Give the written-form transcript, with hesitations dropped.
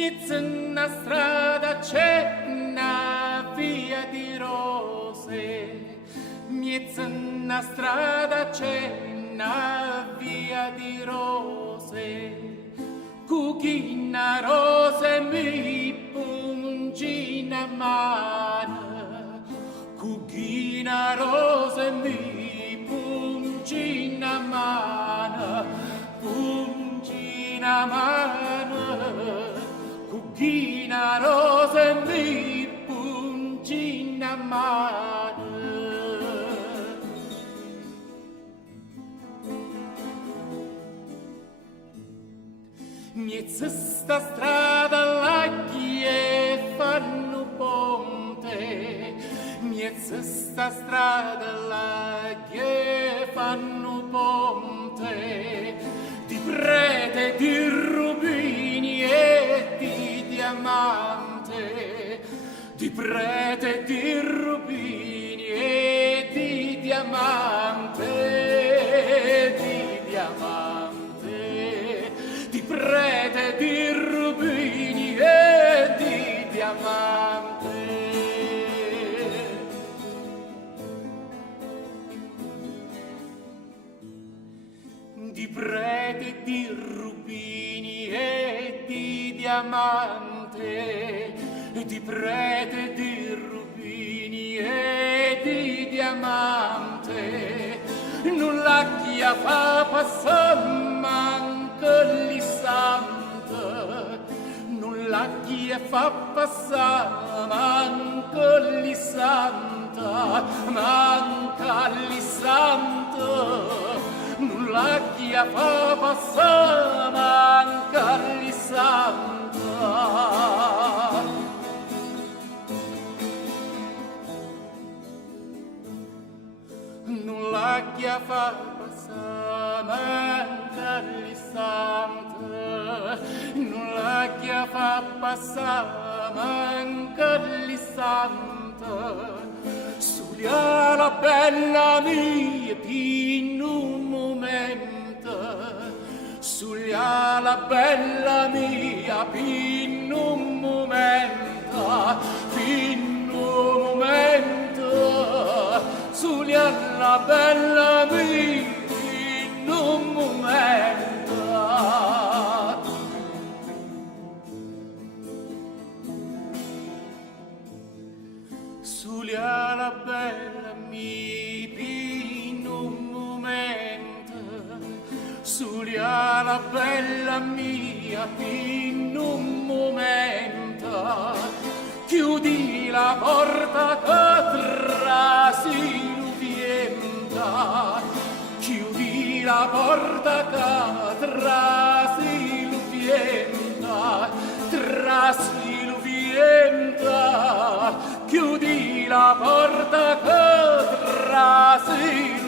mezzo una strada c'è una via di rose, mezzo una strada c'è una via di rose, cucina rose mi pungina mano, cucina rose mi pungina mano, pungina mano, cucina rose mi pungina mano. Mezzo sta strada là che fanno ponte, mezzo sta strada là che fanno ponte, di prete, di rubini e di diamante, di prete, di rubini e di diamante, di diamante, di prete, di rubini e di diamante. Di prete, di rubini e di diamante, di prete, di rubini e di diamante, nulla chi fa passare manca l'istante, nulla chi fa passare manca l'istante, manca l'istante, nulla chi fa passare manca l'istante. Nulla chi fa passare manca l'istante, nulla chi fa passare manca l'istante, studia la bella mia in un momento, studia la bella mia in un momento, in un momento, studia la bella mia in un momento. Studia la bella mia in un momento, studia la bella mia in un momento, chiudi la porta che trasi l'uvienta, chiudi la porta che trasi l'uvienta, trasi l'uvienta, chiudi la porta che trasi